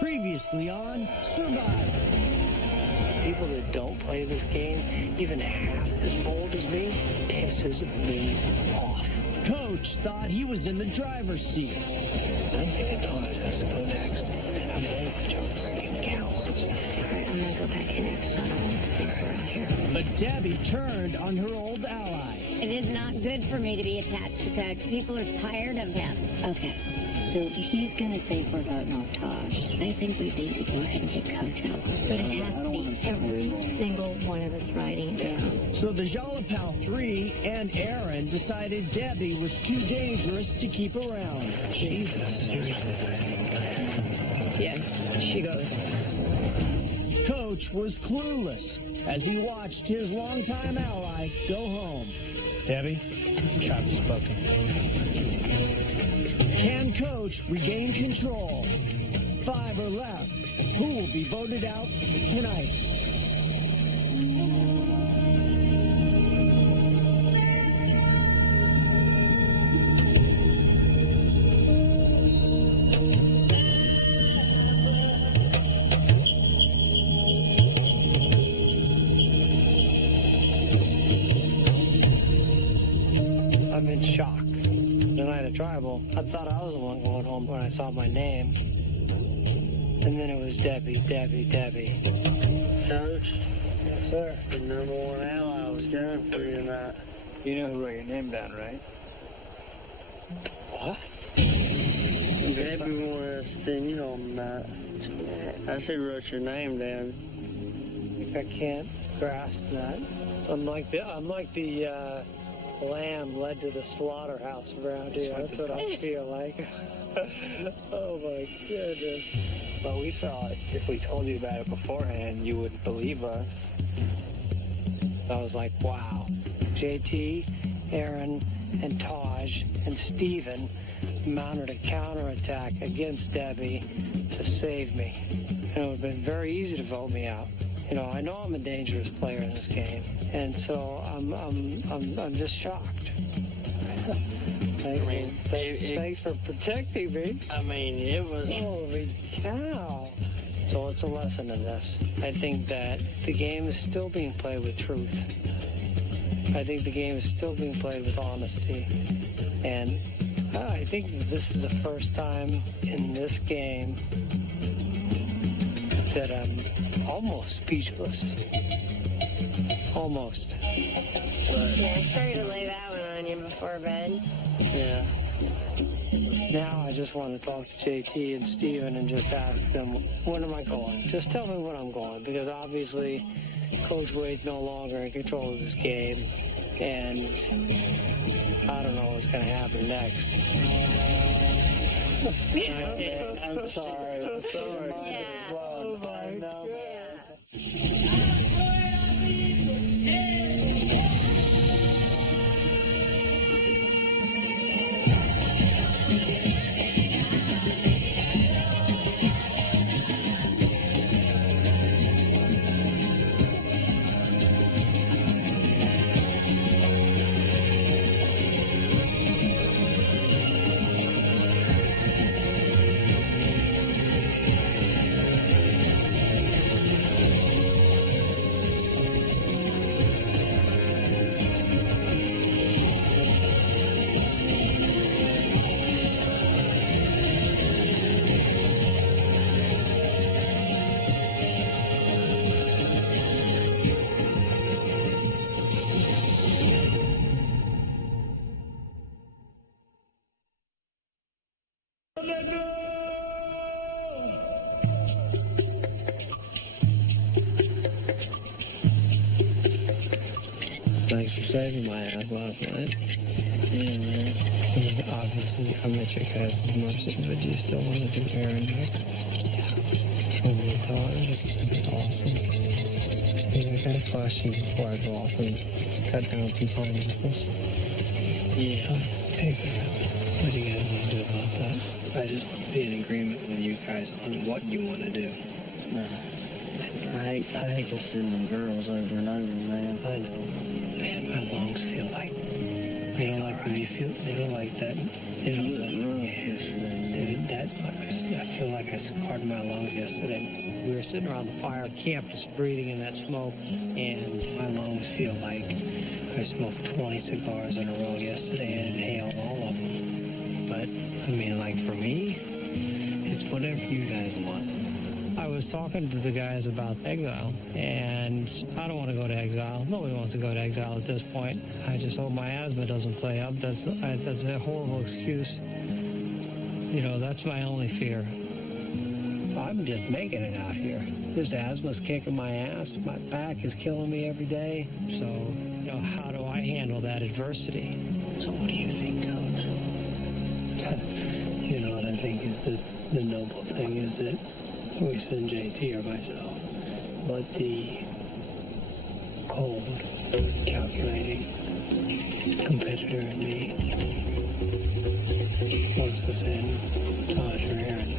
Previously on Survivor. People that don't play this game, even half as bold as me, pisses me off. Coach thought he was in the driver's seat. I think Thomas has to go next. I'm a bunch of freaking cowards. All right, I'm going to go back in here because I don't want to think we're out here. But Debbie turned on her old ally. It is not good for me to be attached to Coach. People are tired of him. Okay, so he's going to think we're voting off Tosh. I think we need to go ahead and get Coach out. But it has to be every single one of us writing it down. So the Jalapal 3 and Aaron decided Debbie was too dangerous to keep around. Jesus, seriously. Yeah, she goes. Coach was clueless as he watched his longtime ally go home. Debbie, shot spoken. Can Coach regain control? 5 are left. Who will be voted out tonight? I'm in shock. The night of tribal, I thought I was the one going home when I saw my name. And then it was Debbie. Coach, Yes, sir. the number one ally was going for you tonight. You know who wrote your name down, right? What? Debbie wanted us to send you home tonight. I said wrote your name down. I can't grasp that. I'm like the lamb led to the slaughterhouse around here. That's what I feel like. Oh my goodness. But we thought if we told you about it beforehand, you wouldn't believe us. I was like, wow. JT, Aaron, and Taj, and Steven mounted a counterattack against Debbie to save me. And it would have been very easy to vote me out. You know, I know I'm a dangerous player in this game, and so I'm just shocked. Thanks for protecting me. I mean, it was... Holy cow. So it's a lesson in this. I think that the game is still being played with truth. I think the game is still being played with honesty. And I think that this is the first time in this game that I'm almost speechless. Almost. Yeah, sorry to lay that one on you before bed. Yeah. Now I just want to talk to JT and Steven and just ask them, when am I going? Just tell me when I'm going, because obviously Coach Wade's no longer in control of this game, and I don't know what's going to happen next. I'm sorry. Yeah. Oh my God. Thanks for saving my ass last night. Yeah, man. Obviously, I'm at your guys' mercy, but do you still want to do Aaron next? Yeah. And me, Todd, it's awesome. Hey, I got a question before I go off and cut down some homelessness. Yeah. Hey, what do you guys want to do about that? I just want to be in agreement with you guys on what you want to do. No. I hate to send them girls over and over, man. I know. Man, my lungs feel like they don't like when you feel. They don't like that. They don't like. Rough yesterday. Dude, that I feel like I scarred my lungs yesterday. We were sitting around the fire camp just breathing in that smoke, and my lungs feel like I smoked 20 cigars in a row yesterday and inhaled all of them. But, I mean, like, for me, it's whatever you guys want. I was talking to the guys about exile, and I don't want to go to exile. Nobody wants to go to exile at this point. I just hope my asthma doesn't play up. That's a horrible excuse. You know, that's my only fear. I'm just making it out here. This asthma's kicking my ass. My back is killing me every day. So, you know, how do I handle that adversity? So what do you think, Coach? You know what I think is the noble thing is that we send JT or myself, but the cold, calculating competitor in me wants to send Taj or Aaron.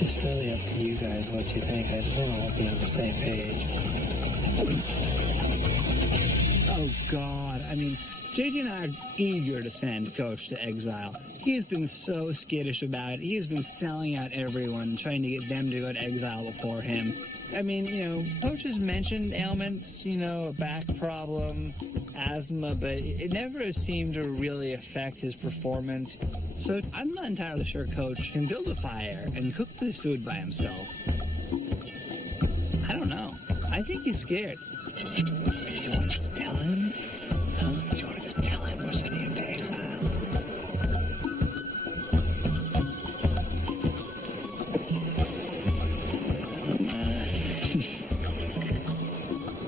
It's really up to you guys what you think. I just want to all be on the same page. Oh, God. I mean, JT and I are eager to send Coach to exile. He has been so skittish about it. He has been selling out everyone, trying to get them to go to exile before him. I mean, you know, Coach has mentioned ailments, you know, a back problem, asthma, but it never seemed to really affect his performance. So I'm not entirely sure Coach can build a fire and cook this food by himself. I don't know. I think he's scared. You want to just tell him? Huh? You want to just tell him we're sending him to exile?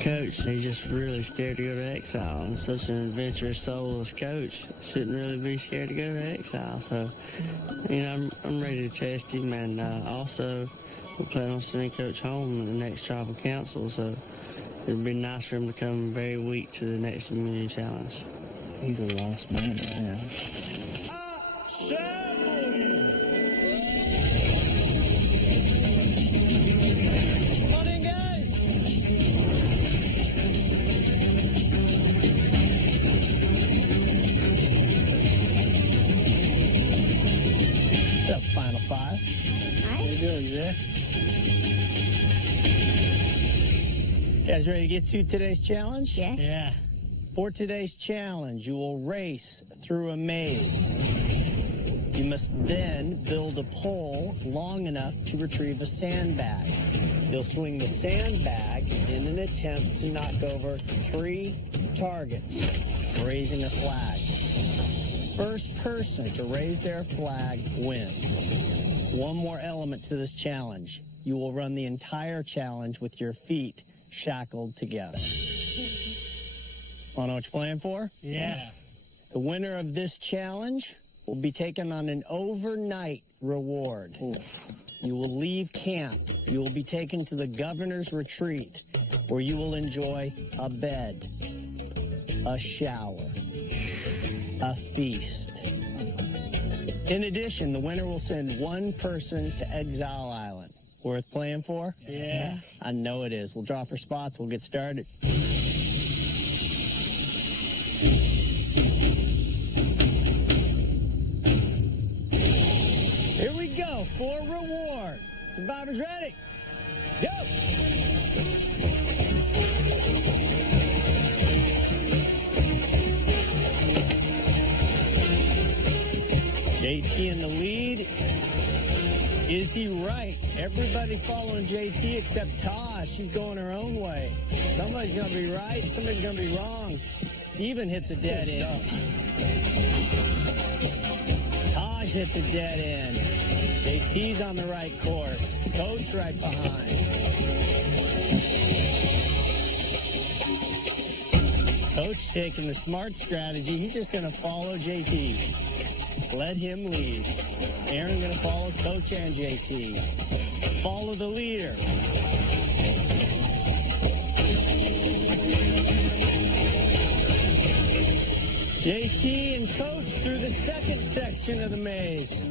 Coach, he's just really scared to go to exile. And such an adventurous soul as Coach shouldn't really be scared to go to exile. So, you know, I'm ready to test him, and also we plan on sending Coach home in the next tribal council. So it'd be nice for him to come very weak to the next community challenge. He's a lost man right now. What's up, Final Five? Hi. How you doing, Zach? You guys ready to get to today's challenge? Yeah. Yeah. For today's challenge, you will race through a maze. You must then build a pole long enough to retrieve a sandbag. You'll swing the sandbag in an attempt to knock over 3 targets, raising a flag. First person to raise their flag wins. One more element to this challenge. You will run the entire challenge with your feet shackled together. Want to know what you're playing for? Yeah. The winner of this challenge will be taken on an overnight reward. You will leave camp. You will be taken to the governor's retreat, where you will enjoy a bed, a shower, a feast. In addition, the winner will send one person to Exile Island. Worth playing for? Yeah. I know it is. We'll draw for spots. We'll get started. Here we go for reward. Survivors ready? Go! JT in the lead. Is he right? Everybody following JT except Taj. She's going her own way. Somebody's going to be right. Somebody's going to be wrong. Steven hits a dead end. Taj hits a dead end. JT's on the right course. Coach right behind. Coach taking the smart strategy. He's just going to follow JT. Let him lead. Aaron going to follow Coach and JT. Let's follow the leader. JT and Coach through the second section of the maze.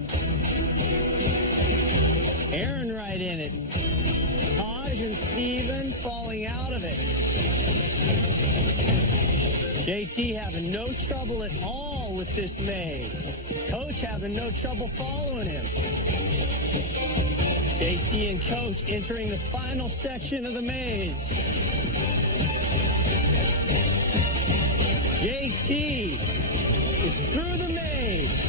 Aaron right in it. Taj and Steven falling out of it. JT having no trouble at all with this maze. Coach having no trouble following him. JT and Coach entering the final section of the maze. JT is through the maze.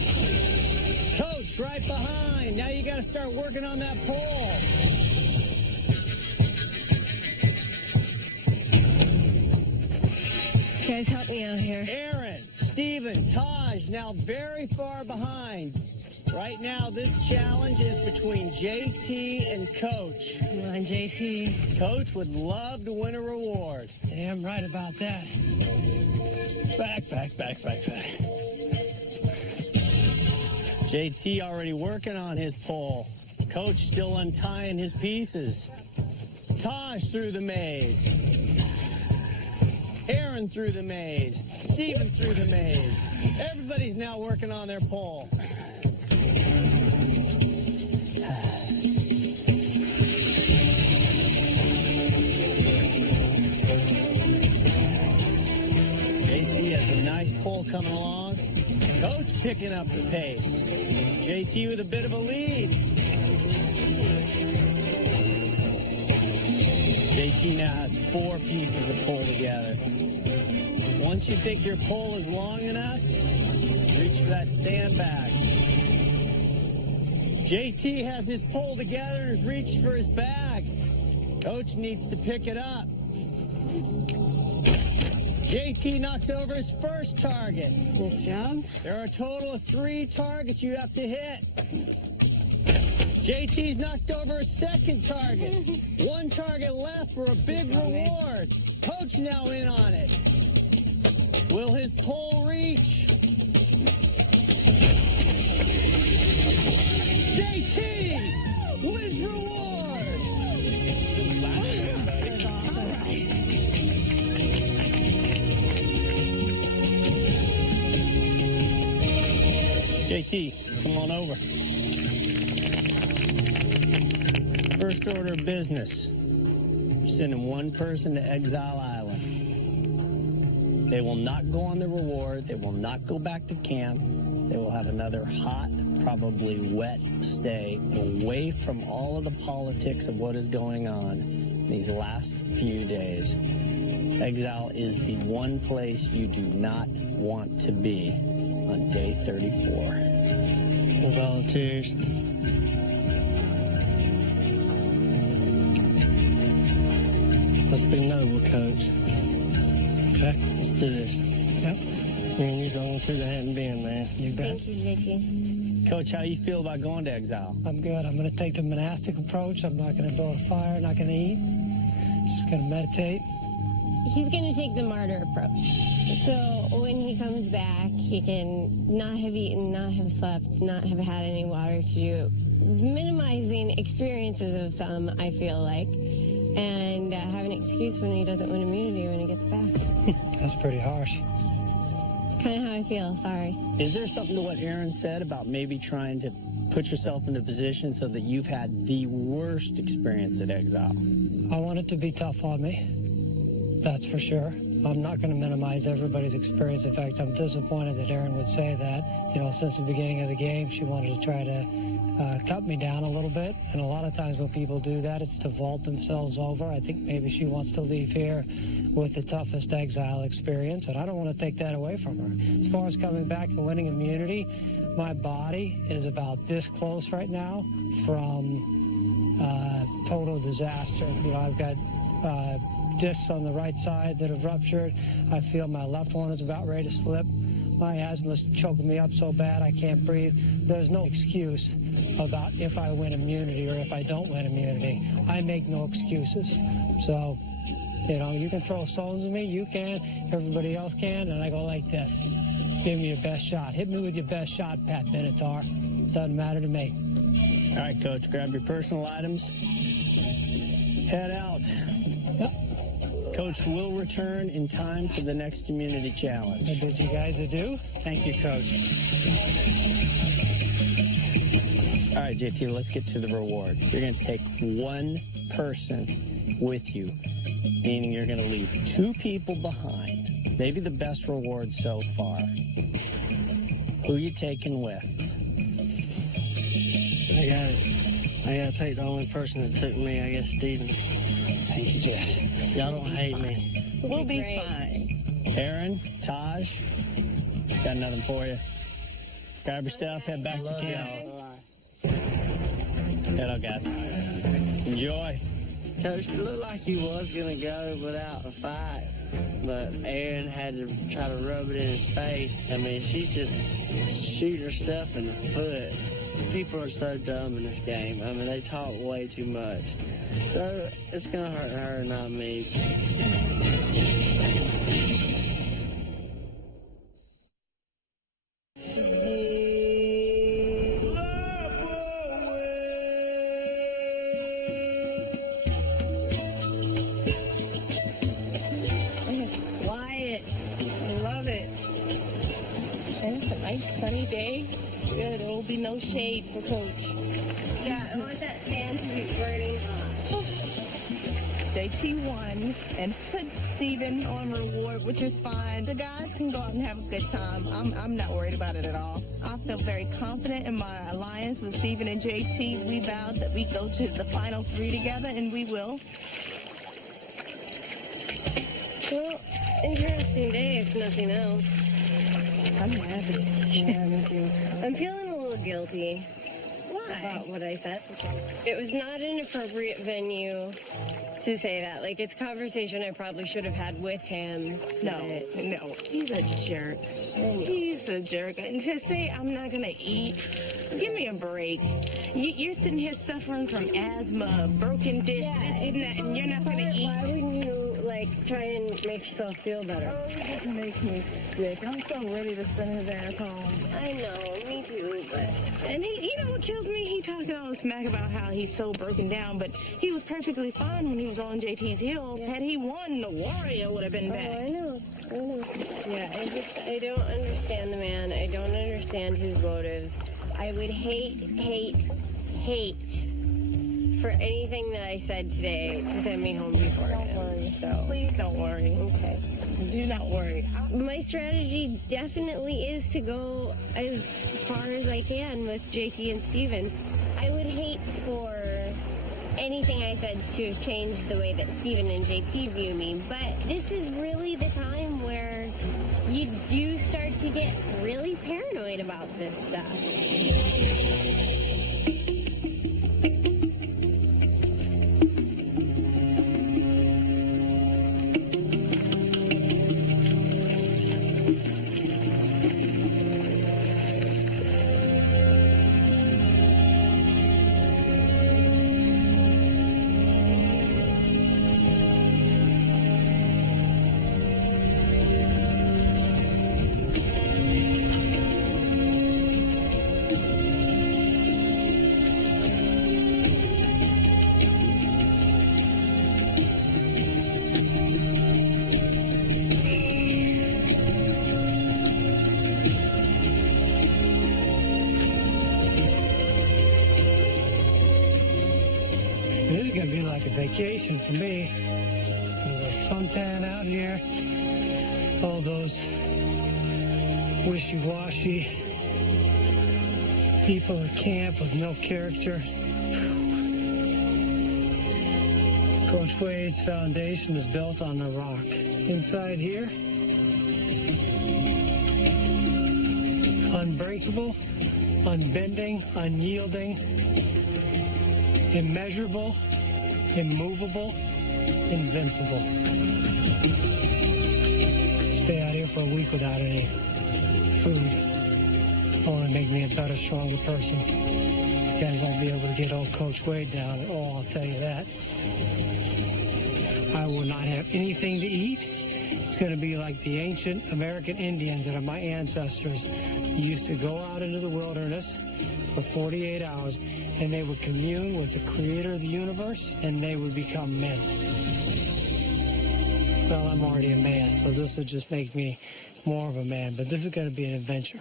Coach right behind. Now you got to start working on that pole. Guys, help me out here. Aaron, Steven, Taj now very far behind. Right now, this challenge is between JT and Coach. Come on, JT. Coach would love to win a reward. Damn right about that. Back. JT already working on his pole. Coach still untying his pieces. Taj through the maze. Aaron through the maze. Steven through the maze. Everybody's now working on their pole. JT has a nice pole coming along. Coach picking up the pace. JT with a bit of a lead. JT now has 4 pieces of pole together. Once you think your pole is long enough, reach for that sandbag. JT has his pole together and has reached for his bag. Coach needs to pick it up. JT knocks over his first target. Nice job. There are a total of 3 targets you have to hit. JT's knocked over a second target. 1 target left for a big reward. Coach now in on it. Will his pole reach? JT wins reward. JT, come on over. First order of business. You're sending 1 person to Exile Island. They will not go on the reward. They will not go back to camp. They will have another hot, probably wet stay away from all of the politics of what is going on these last few days. Exile is the one place you do not want to be on day 34. The volunteers. Let's be noble, Coach. Okay, let's do this. Yep. Me and you's the only 2 that hadn't been, man. You bet. Thank you, JT. Coach, how you feel about going to Exile? I'm good. I'm going to take the monastic approach. I'm not going to build a fire, not going to eat. Just going to meditate. He's going to take the martyr approach. So when he comes back, he can not have eaten, not have slept, not have had any water to do, minimizing experiences of some, I feel like, and have an excuse when he doesn't win immunity when he gets back. That's pretty harsh. Kind of how I feel, sorry. Is there something to what Aaron said about maybe trying to put yourself in a position so that you've had the worst experience at Exile? I want it to be tough on me. That's for sure. I'm not going to minimize everybody's experience. In fact, I'm disappointed that Aaron would say that. You know, since the beginning of the game, she wanted to try to cut me down a little bit. And a lot of times when people do that, it's to vault themselves over. I think maybe she wants to leave here with the toughest Exile experience, and I don't want to take that away from her. As far as coming back and winning immunity, my body is about this close right now from total disaster. You know, I've got discs on the right side that have ruptured. I feel my left one is about ready to slip. My asthma's choking me up so bad I can't breathe. There's no excuse about if I win immunity or if I don't win immunity. I make no excuses. So, you know, you can throw stones at me, you can, everybody else can, and I go like this. Give me your best shot. Hit me with your best shot, Pat Benatar. Doesn't matter to me. All right, Coach, grab your personal items. Head out. Yep. Coach will return in time for the next immunity challenge. I bid you guys adieu. Thank you, Coach. All right, JT, let's get to the reward. You're going to take 1 person with you, meaning you're going to leave 2 people behind. Maybe the best reward so far. Who you taking with? I got it. I gotta take the only person that took me, I guess, Steven. Thank you, Jess. Y'all don't hate me. We'll be Great. fine. Aaron, Taj, got nothing for you. Grab your stuff, head back to camp. Head on, guys. Enjoy. Coach, it looked like he was gonna go without a fight, but Aaron had to try to rub it in his face. I mean, she's just shooting herself in the foot. People are so dumb in this game. I mean, they talk way too much. So it's gonna hurt her, not me. It's quiet. I love it. And it's a nice sunny day. Good. There will be no shade for Coach. Yeah, I want that sand to be burning hot. JT won, and took Steven on reward, which is fine. The guys can go out and have a good time. I'm not worried about it at all. I feel very confident in my alliance with Steven and JT. We vowed that we go to the final 3 together, and we will. Well, interesting day, if nothing else. I'm happy. Yeah, me too. I'm feeling a little guilty Why? about what I said. It was not an appropriate venue to say that. Like, it's a conversation I probably should have had with him. No, but- no, he's a jerk. He's a jerk. And to say I'm not gonna eat, give me a break. You're sitting here suffering from asthma, broken disc, this and that, and you're not gonna Why eat. wouldn't you, like, try and make yourself feel better? Oh, it just makes me sick. I'm so ready to send his ass home. I know, me too, but... And you know what kills me? He talking all smack about how he's so broken down, but he was perfectly fine when he was on JT's heels. Had he won, the Warrior would have been back. Oh, I know. Yeah, I don't understand the man. I don't understand his motives. I would hate for anything that I said today to send me home before Don't him. worry. So, Please don't worry. okay. Do not worry. My strategy definitely is to go as far as I can with JT and Steven. I would hate for anything I said to change the way that Steven and JT view me, but this is really the time where you do start to get really paranoid about this stuff. This is going to be like a vacation for me. There's a suntan out here. All those wishy-washy people at camp with no character. Coach Wade's foundation is built on a rock. Inside here, unbreakable, unbending, unyielding, immeasurable, immovable, invincible. Stay out here for a week without any food. Only make me a better, stronger person. These guys won't be able to get old Coach Wade down at all, I'll tell you that. I will not have anything to eat. It's going to be like the ancient American Indians that are my ancestors. They used to go out into the wilderness for 48 hours, and they would commune with the creator of the universe, and they would become men. Well, I'm already a man, so this will just make me more of a man, but this is going to be an adventure.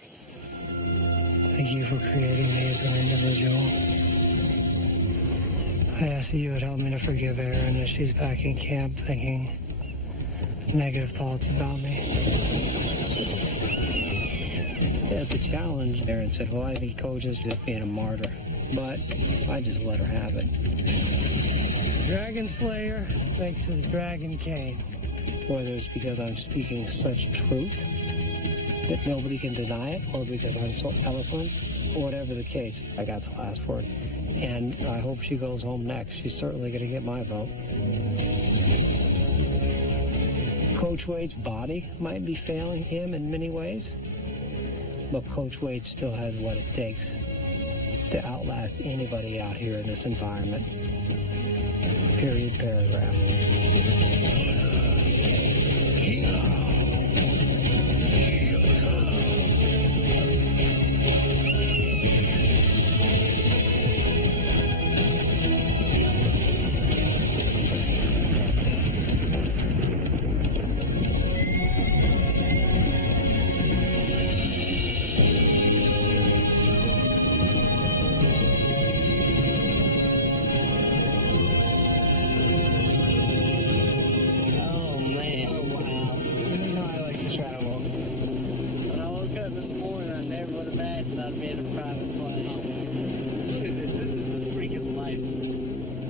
Thank you for creating me as an individual. I ask that you would help me to forgive Erin as she's back in camp thinking negative thoughts about me. At the challenge, Erin said, well, I think Coach is just being a martyr. but I just let her have it. Dragon Slayer makes his dragon king. Whether it's because I'm speaking such truth that nobody can deny it, or because I'm so eloquent, whatever the case, I got the last word. And I hope she goes home next. She's certainly going to get my vote. Coach Wade's body might be failing him in many ways, but Coach Wade still has what it takes to outlast anybody out here in this environment. Period, paragraph.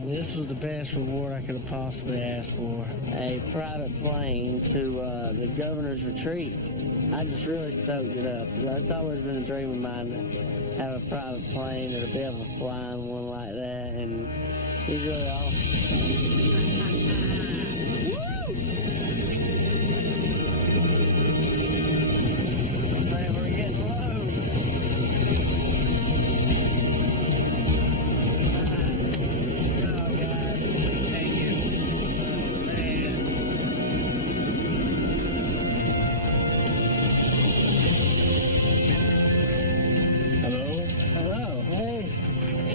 This was the best reward I could have possibly asked for. A private plane to the governor's retreat. I just really soaked it up. It's always been a dream of mine to have a private plane or to be able to fly in one like that, and it was really awesome.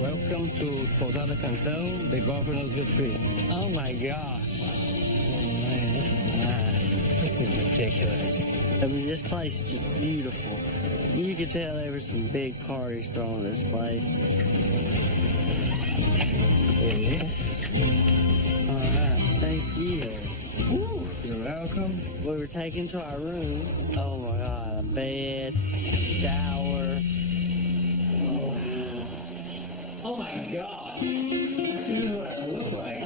Welcome to Posada Cantão, the governor's retreat. Oh my gosh. Oh man, this is nice. This is ridiculous. I mean, this place is just beautiful. You could tell there were some big parties thrown at this place. Yes. All right, thank you. Woo. You're welcome. We were taken to our room. Oh my God, a bed, shower. Oh my God! This is what I look like.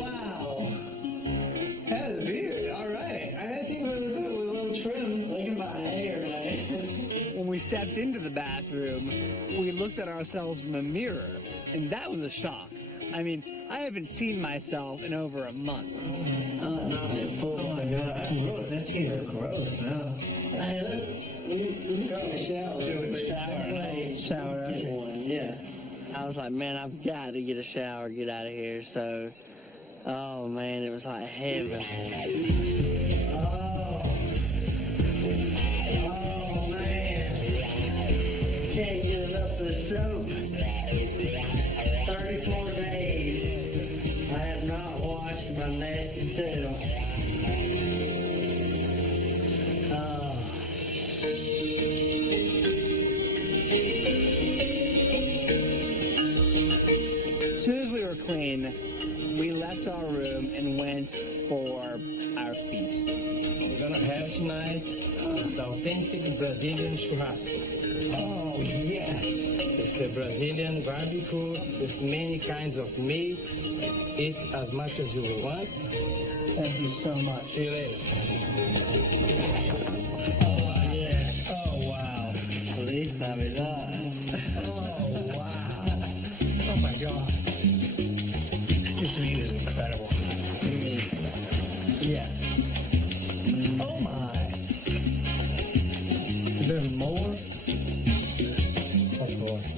Wow! Has a beard. All right. I think we're with a little trim. Look at my hair, man. When we stepped into the bathroom, we looked at ourselves in the mirror, and that was a shock. I mean, I haven't seen myself in over a month. Oh my God! That's getting gross now. Hey, look. We got a shower. Shower after one, yeah. I was like, man, I've got to get a shower, get out of here. So, oh man, it was like heaven. Oh man, can't get enough of the soap. 34 days, I have not washed my nasty tail. As soon as we were clean, we left our room and went for our feast. We're gonna have tonight the authentic Brazilian churrasco. Oh, yes. It's the Brazilian barbecue with many kinds of meat. Eat as much as you want. Thank you so much. See you later. Oh, yes. Oh, wow. Police babies are. Oh, wow. Oh, my God. This meat is incredible. Yeah. Oh, my. Is there more? Of course.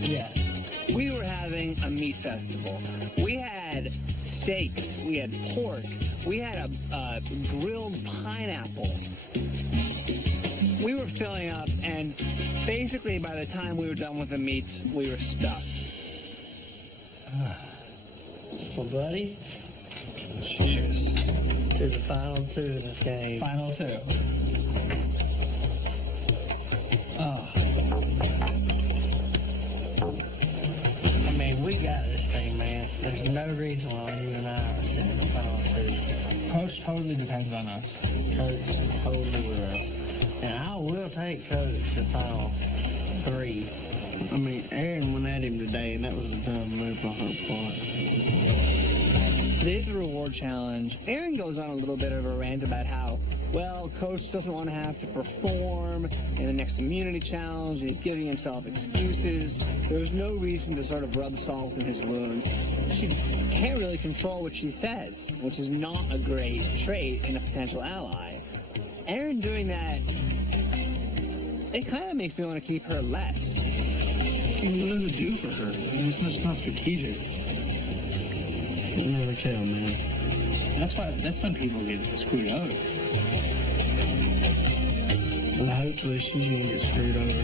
Yeah. We were having a meat festival. We had steaks. We had pork. We had a grilled pineapple. We were filling up, and basically by the time we were done with the meats, we were stuffed. Well, buddy, Cheers. to the final two in this game. Final two. Oh. I mean, we got this thing, man. There's there's no reason why you and I are sitting in the final two. Coach totally depends on us. Coach is totally with us. And I will take Coach to final three. I mean, Aaron went at him today, and that was a dumb move on her part. Today at the reward challenge, Aaron goes on a little bit of a rant about how, well, Coach doesn't want to have to perform in the next immunity challenge, and he's giving himself excuses. There's no reason to sort of rub salt in his wound. She can't really control what she says, which is not a great trait in a potential ally. Aaron doing that, it kind of makes me want to keep her less. What does it do for her? I mean, it's just not strategic. You never tell, man. That's when people get screwed over. Well, hopefully she's gonna get screwed over.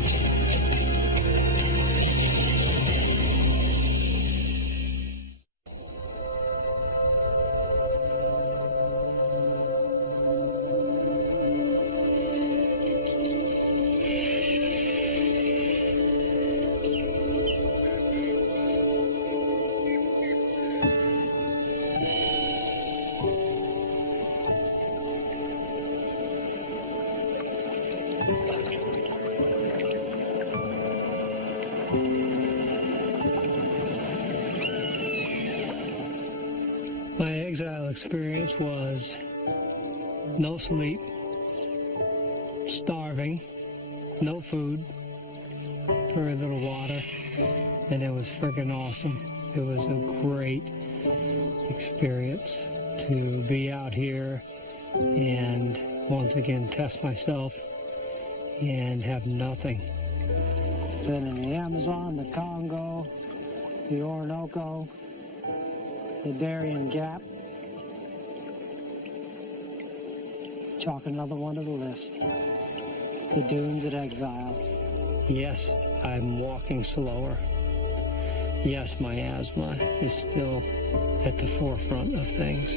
My exile experience was no sleep, starving, no food, very little water, and it was freaking awesome. It was a great experience to be out here and once again test myself and have nothing. Been in the Amazon, the Congo, the Orinoco, the Darien Gap. Chalk another one to the list. The dunes at Exile. Yes, I'm walking slower. Yes, my asthma is still at the forefront of things.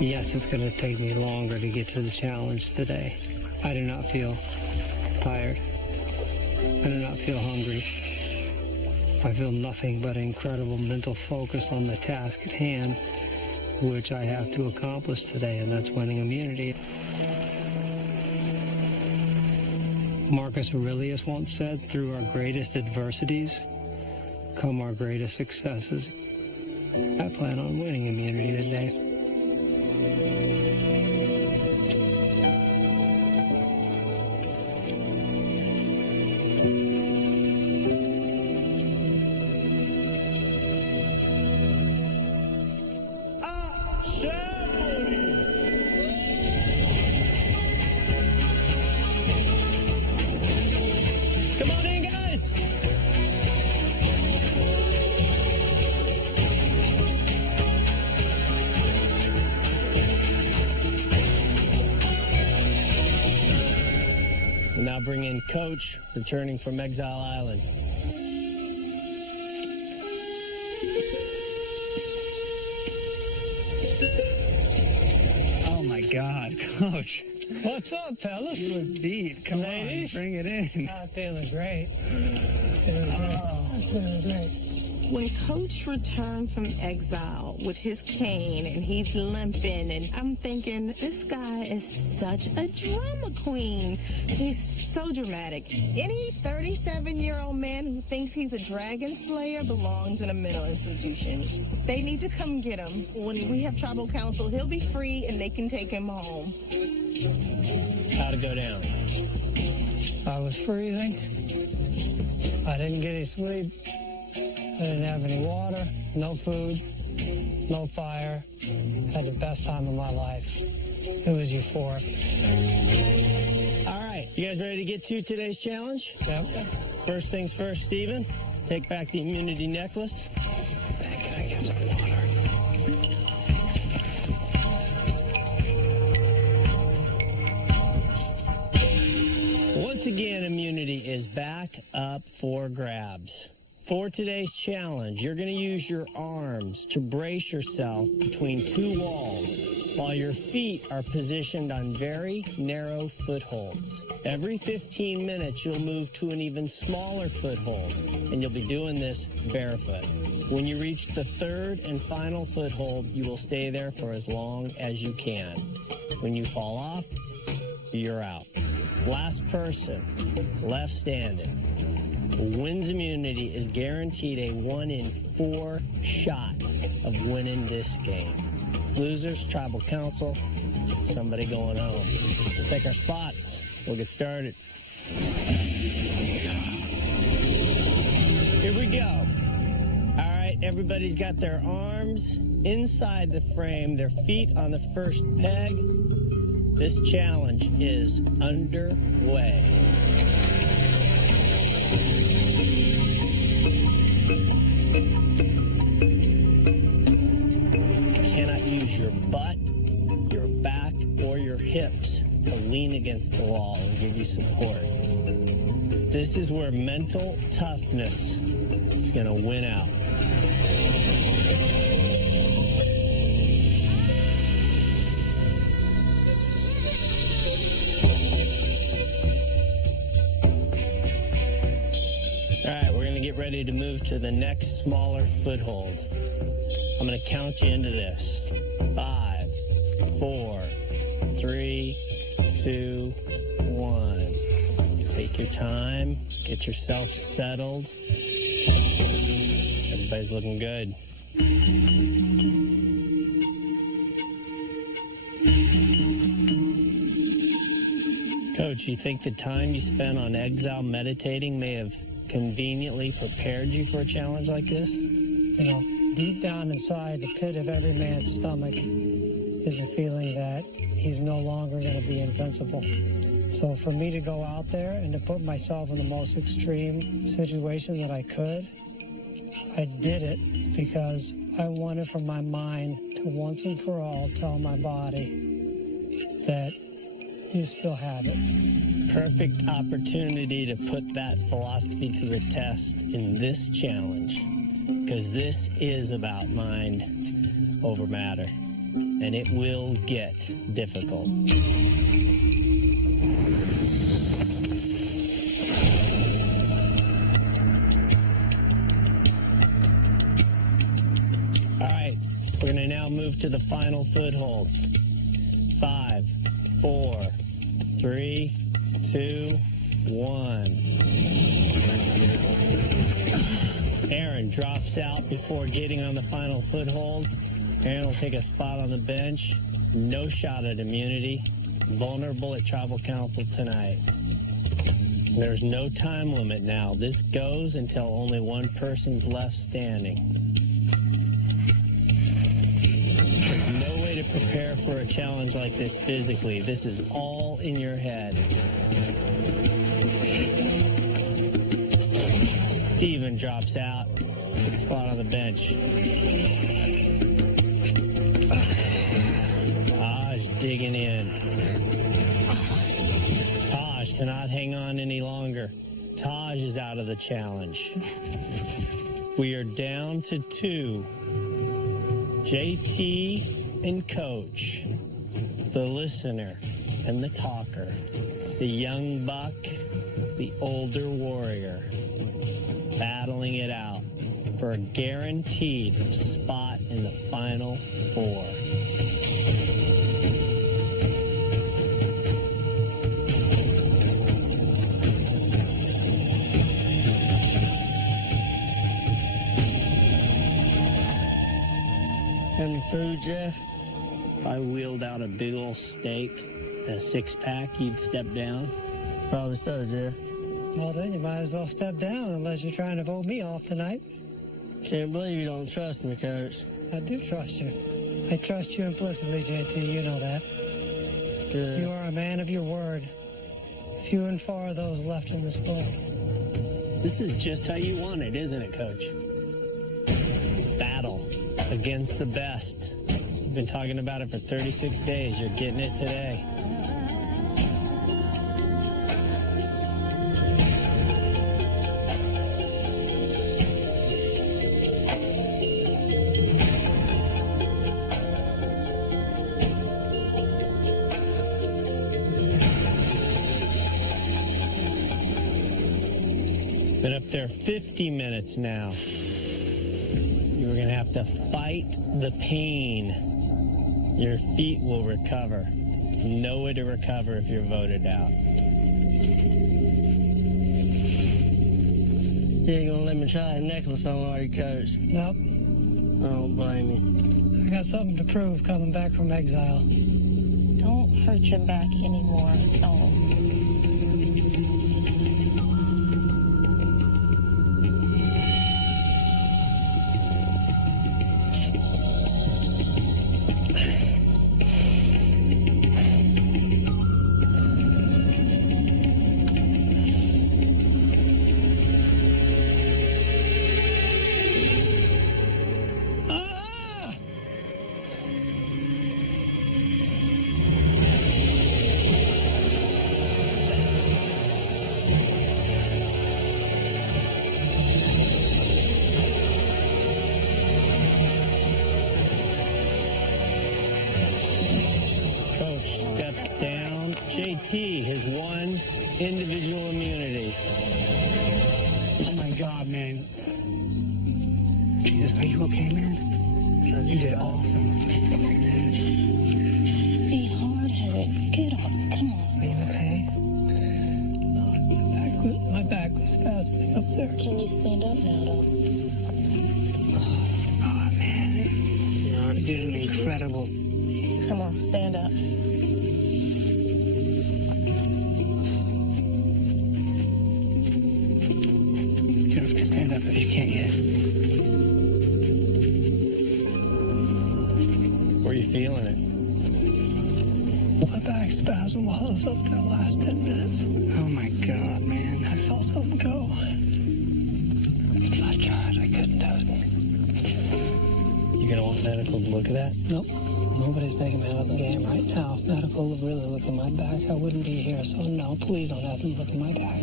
Yes, it's going to take me longer to get to the challenge today. I do not feel tired. I do not feel hungry. I feel nothing but incredible mental focus on the task at hand, which I have to accomplish today, and that's winning immunity. Marcus Aurelius once said, through our greatest adversities come our greatest successes. I plan on winning immunity today. Come on in, guys. We'll now bring in Coach, returning from Exile Island. Oh my God, Coach. What's up, fellas? You look beat. Come Ladies. on, bring it in. I'm feeling great. I'm feeling great. When Coach returned from exile with his cane and he's limping, and I'm thinking, this guy is such a drama queen. He's so dramatic. Any 37-year-old man who thinks he's a dragon slayer belongs in a mental institution. They need to come get him. When we have tribal council, he'll be free and they can take him home. How'd it go down? I was freezing. I didn't get any sleep. I didn't have any water, no food, no fire. Had the best time of my life. It was euphoric. All right, you guys ready to get to today's challenge? Yep. First things first, Steven. Take back the immunity necklace. Can I get some water? Once again, immunity is back up for grabs. For today's challenge, you're going to use your arms to brace yourself between two walls while your feet are positioned on very narrow footholds. Every 15 minutes, you'll move to an even smaller foothold, and you'll be doing this barefoot. When you reach the third and final foothold, you will stay there for as long as you can. When you fall off, you're out. Last person left standing wins immunity is guaranteed a 1 in 4 shot of winning this game. Losers, tribal council, somebody going home. Take our spots. We'll get started. Here we go. All right, everybody's got their arms inside the frame, their feet on the first peg. This challenge is underway. Your butt, your back, or your hips to lean against the wall and give you support. This is where mental toughness is going to win out. All right, we're going to get ready to move to the next smaller foothold. I'm going to count you into this. 5, 4, 3, 2, 1. Take your time. Get yourself settled. Everybody's looking good. Coach, you think the time you spent on exile meditating may have conveniently prepared you for a challenge like this? You know, deep down inside the pit of every man's stomach is a feeling that he's no longer going to be invincible. So for me to go out there and to put myself in the most extreme situation that I could, I did it because I wanted for my mind to once and for all tell my body that you still have it. Perfect opportunity to put that philosophy to the test in this challenge. Because this is about mind over matter, and it will get difficult. All right, we're going to now move to the final foothold. 5, 4, 3, 2, 1. Aaron drops out before getting on the final foothold. Aaron will take a spot on the bench. No shot at immunity. Vulnerable at Tribal Council tonight. There's no time limit now. This goes until only one person's left standing. There's no way to prepare for a challenge like this physically. This is all in your head. Steven drops out. Good spot on the bench. Taj digging in. Taj cannot hang on any longer. Taj is out of the challenge. We are down to 2. JT and Coach. The listener and the talker. The young buck, the older warrior. Battling it out for a guaranteed spot in the final 4. Any food, Jeff? If I wheeled out a big old steak and a 6-pack, you'd step down? Probably so, Jeff. Well, then you might as well step down unless you're trying to vote me off tonight. Can't believe you don't trust me, Coach. I do trust you. I trust you implicitly, JT. You know that. Good. You are a man of your word. Few and far are those left in this world. This is just how you want it, isn't it, Coach? Battle against the best. You've been talking about it for 36 days. You're getting it today. Been up there 50 minutes now. You're going to have to fight the pain. Your feet will recover. No way to recover if you're voted out. You ain't gonna let me try that necklace on, are you, Coach? Nope. I don't blame you. I got something to prove coming back from exile. Don't hurt your back anymore. Don't. JT has won individual immunity. Oh my God, man. Jesus, are you okay, man? You did awesome. Be hard-headed. Get up. Come on. Are you okay? My back was spasming up there. Can you stand up now, though? Oh, man. You did incredible. Come on, stand up. You have to stand up if you can't yet. Were you feeling it? My back spasmed while I was up there the last 10 minutes. Oh my God, man. I felt something go. I tried. I couldn't do it. You gonna want medical to look at that? Nope. Nobody's taking me out of the game right now. If medical would really look at my back, I wouldn't be here. So no, please don't have them look at my back.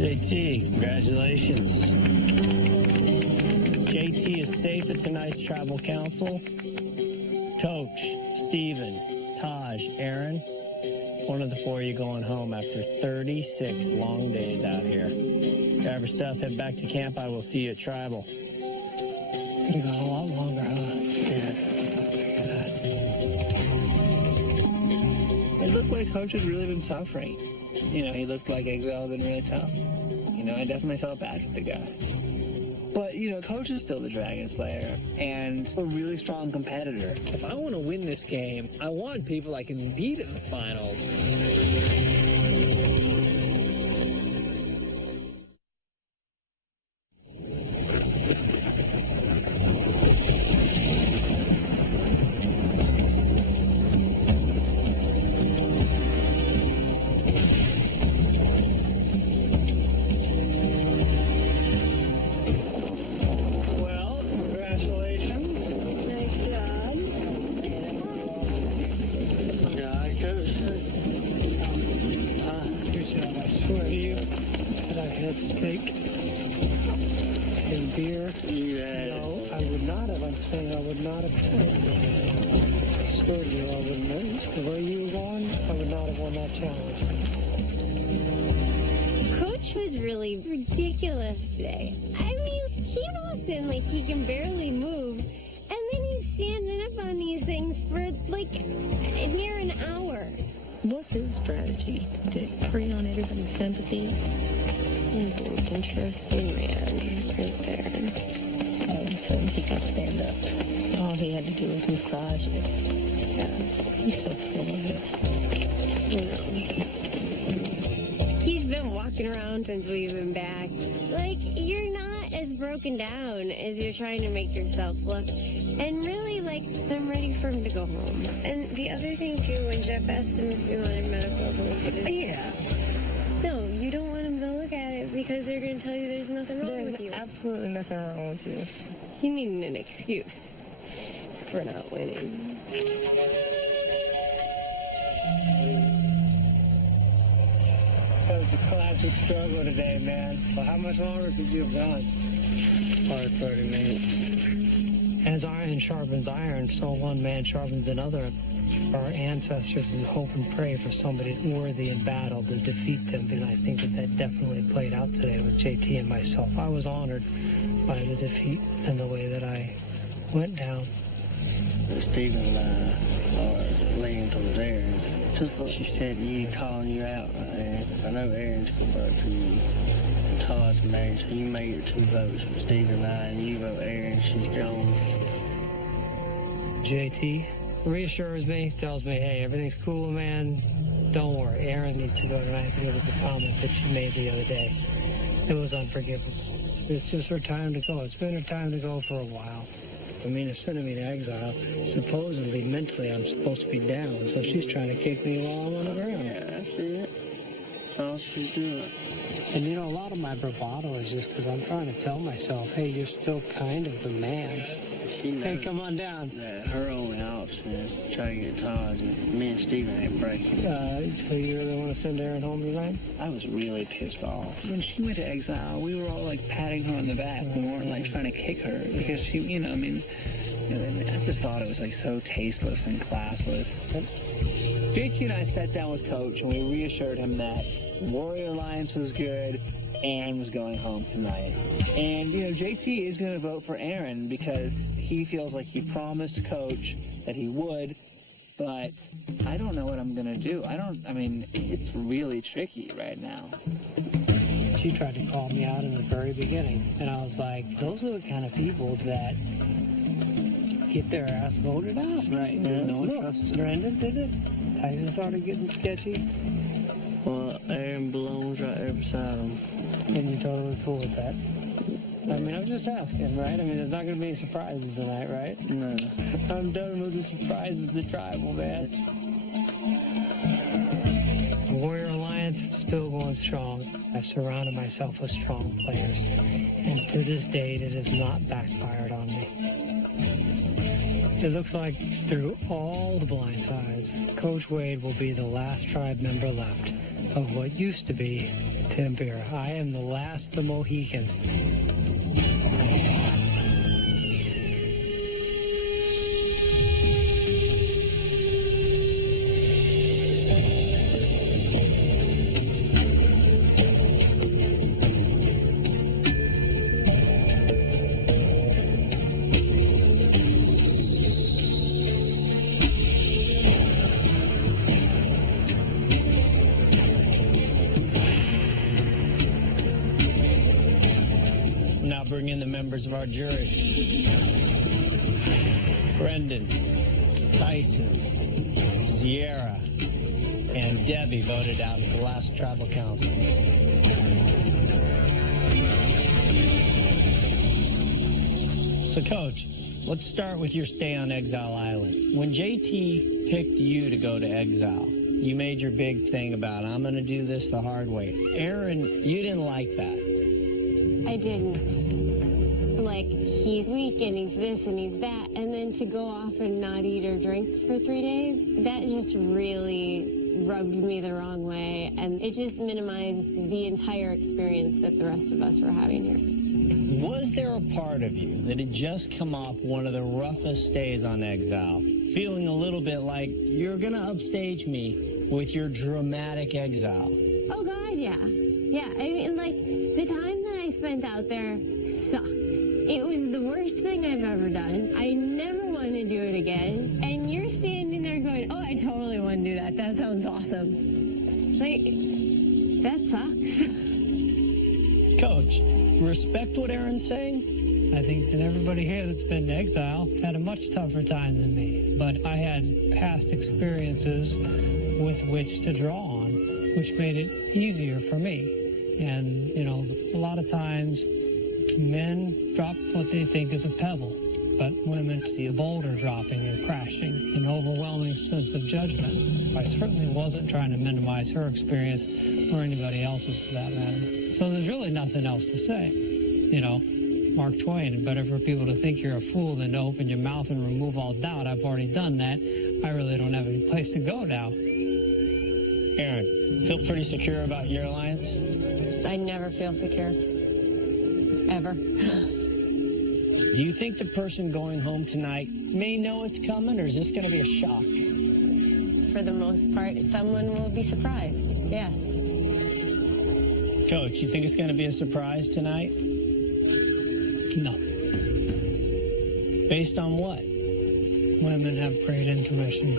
JT, congratulations. JT is safe at tonight's Tribal Council. Coach, Stephen, Taj, Aaron, one of the four of you going home after 36 long days out here. Grab your stuff, head back to camp. I will see you at Tribal. Could have gone a lot longer, huh? Yeah. It looked like Coach had really been suffering. You know, he looked like exile had been really tough. You know, I definitely felt bad for the guy. But, you know, Coach is still the Dragon Slayer and a really strong competitor. If I want to win this game, I want people I can beat in the finals. Steak and beer. No, I would not have. I'm saying I would not have. I swear to you, I wouldn't have. The way you were going, I would not have won that challenge. Coach was really ridiculous today. I mean, he walks in like he can barely move, and then he's standing up on these things for like near an hour. What's his strategy? To prey on everybody's sympathy? He's an interesting man right there. All of a sudden, he could stand up. All he had to do was massage it. Yeah, he's so full of it. You know. He's been walking around since we've been back. Like, you're not as broken down as you're trying to make yourself look. And really, like, I'm ready for him to go home. And the other thing, too, when Jeff asked him if he wanted medical to look at it. Yeah. No, you don't want him to look at it because they're going to tell you there's nothing wrong with you. There's absolutely nothing wrong with you. You need an excuse for not winning. That was a classic struggle today, man. Well, how much longer could you have gone? Probably 30 minutes. As iron sharpens iron, so one man sharpens another. for our ancestors and hope and pray for somebody worthy in battle to defeat them. And I think that definitely played out today with JT and myself. I was honored by the defeat and the way that I went down. Stephen and I are leaning towards Aaron. Because she said you calling you out right there. I know Aaron's going to vote for you. Todd's married, so you made your 2 votes. But Stephen and I, and you vote Aaron, she's gone. JT reassures me, tells me, hey, everything's cool, man. Don't worry. Aaron needs to go tonight because of the comment that she made the other day. It was unforgivable. It's just her time to go. It's been her time to go for a while. I mean, instead of me to exile, supposedly, mentally, I'm supposed to be down, so she's trying to kick me while I'm on the ground. Yeah, that's it. That's all she's doing. And, you know, a lot of my bravado is just because I'm trying to tell myself, hey, you're still kind of the man. Hey, come on down. That her only option is to try to get Todd, and me and Stephen ain't breaking. So you really want to send Aaron home tonight? I was really pissed off. When she went to exile, we were all like patting her on the back. We weren't like trying to kick her because she, you know, I mean, I just thought it was like so tasteless and classless. JT and I sat down with Coach and we reassured him that Warrior Alliance was good. Aaron was going home tonight. And, you know, JT is going to vote for Aaron because he feels like he promised Coach that he would, but I don't know what I'm going to do. I mean, it's really tricky right now. She tried to call me out in the very beginning, and I was like, those are the kind of people that get their ass voted out. Right. No one trusts Brendan, did it? Tyson started getting sketchy. Well, Aaron belongs right there beside him. And you're totally cool with that? I mean, I'm just asking, right? I mean, there's not going to be any surprises tonight, right? No. I'm done with the surprises at Tribal, man. Warrior Alliance still going strong. I've surrounded myself with strong players. And to this date, it has not backfired on me. It looks like through all the blind sides, Coach Wade will be the last tribe member left of what used to be Timbira. I am the last, the Mohican. Bring in the members of our jury. Brendan, Tyson, Sierra, and Debbie voted out at the last tribal council. So, Coach, let's start with your stay on Exile Island. When JT picked you to go to exile, you made your big thing about, I'm going to do this the hard way. Aaron, you didn't like that. I didn't. Like, he's weak and he's this and he's that. And then to go off and not eat or drink for 3 days, that just really rubbed me the wrong way. And it just minimized the entire experience that the rest of us were having here. Was there a part of you that had just come off one of the roughest stays on exile, feeling a little bit like you're going to upstage me with your dramatic exile? Oh, God, yeah. Yeah, I mean, like, the time that I spent out there sucked. It was the worst thing I've ever done. I never want to do it again. And you're standing there going, oh, I totally want to do that. That sounds awesome. Like, that sucks. Coach, respect what Aaron's saying? I think that everybody here that's been to exile had a much tougher time than me. But I had past experiences with which to draw on, which made it easier for me. And, you know, a lot of times men drop what they think is a pebble, but women see a boulder dropping and crashing, an overwhelming sense of judgment. I certainly wasn't trying to minimize her experience or anybody else's for that matter. So there's really nothing else to say. You know, Mark Twain, better for people to think you're a fool than to open your mouth and remove all doubt. I've already done that. I really don't have any place to go now. Aaron, feel pretty secure about your alliance? I never feel secure. Ever. Do you think the person going home tonight may know it's coming, or is this going to be a shock? for the most part, someone will be surprised. Yes. Coach, you think it's going to be a surprise tonight? No. Based on what? Women have great intuition.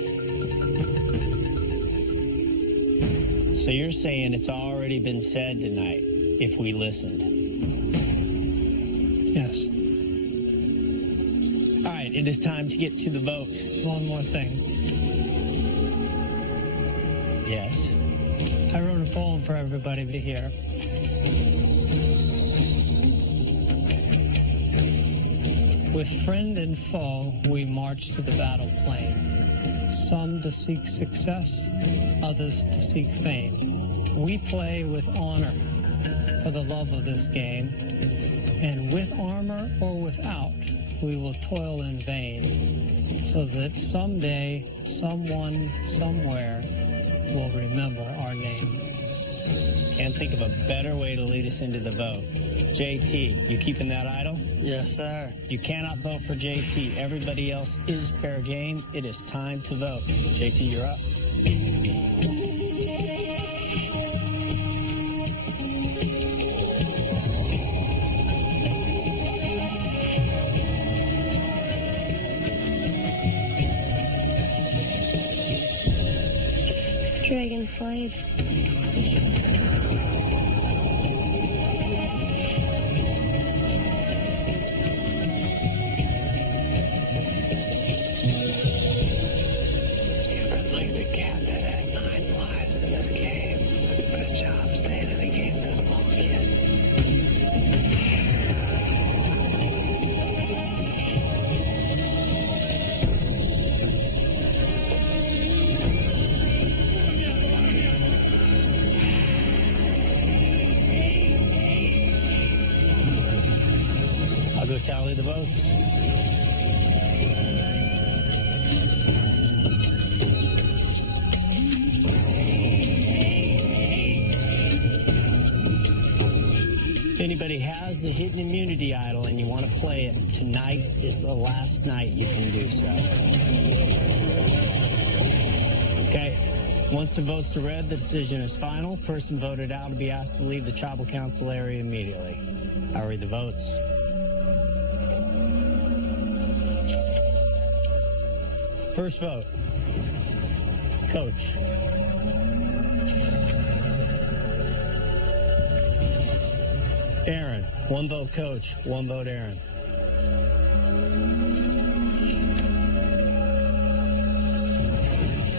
So you're saying it's already been said tonight if we listened? Yes. All right, it is time to get to the vote. One more thing. Yes. I wrote a poem for everybody to hear. With friend and foe, we march to the battle plain. Some to seek success, others to seek fame. We play with honor for the love of this game, and with armor or without, we will toil in vain, so that someday, someone, somewhere will remember our name. Can't think of a better way to lead us into the vote. JT, you keeping that idle? Yes, sir. You cannot vote for JT. Everybody else is fair game. It is time to vote. JT, you're up. Dragonflight. I'll go tally the votes. If anybody has the hidden immunity idol and you want to play it, tonight is the last night you can do so. Okay, once the votes are read, the decision is final. Person voted out will be asked to leave the tribal council area immediately. I'll read the votes. First vote, Coach. Aaron, one vote Coach, one vote Aaron.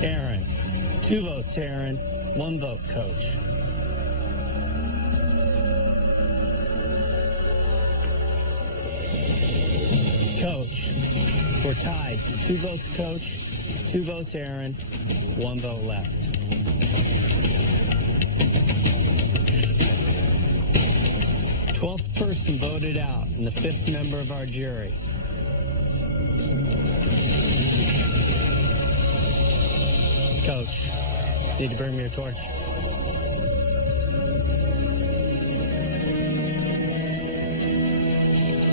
Aaron, two votes Aaron, one vote Coach. Coach, we're tied. Two votes Coach, two votes Aaron, one vote left. Twelfth person voted out, and the fifth member of our jury. Coach, need to bring me your torch.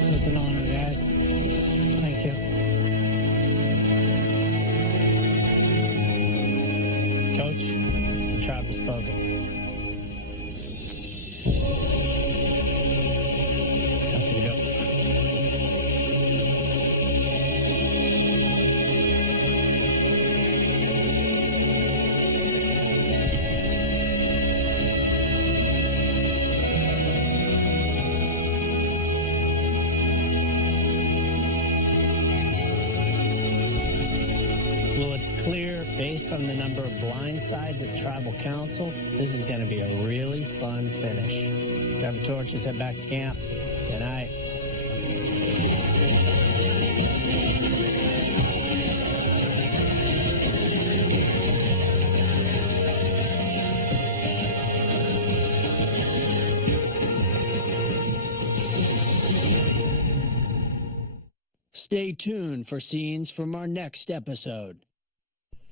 It was an honor, guys. Thank you. Coach, the tribe has spoken. Time for you to go. Well, it's clear, based on the number of blind sides at Tribal Council, this is going to be a really fun finish. Grab the torches, head back to camp. Good night. Stay tuned for scenes from our next episode.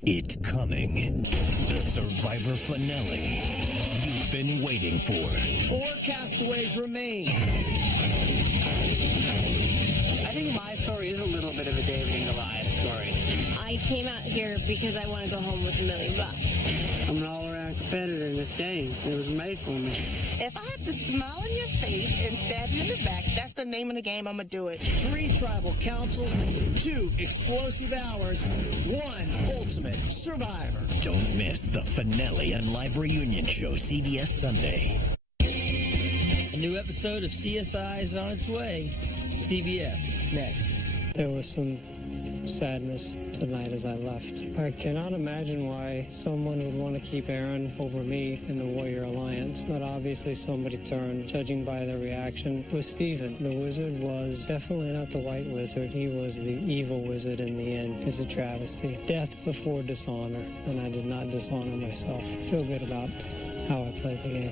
It's coming. The Survivor finale you've been waiting for. 4 castaways remain. I think my story is a little bit of a David and Goliath story. I came out here because I want to go home with $1 million. I'm an all-around competitor in this game. It was made for me. If I have to smile in your face and stab you in the back, that's the name of the game. I'm going to do it. 3 tribal councils, 2 explosive hours, 1 ultimate survivor. Don't miss the finale on Live Reunion Show, CBS Sunday. A new episode of CSI is on its way. CBS next. There was some sadness tonight as I left. I cannot imagine why someone would want to keep Aaron over me in the Warrior Alliance, but obviously somebody turned, judging by the reaction. With Steven, the wizard was definitely not the white wizard. He was the evil wizard in the end. It's a travesty. Death before dishonor, and I did not dishonor myself. I feel good about how I played the game.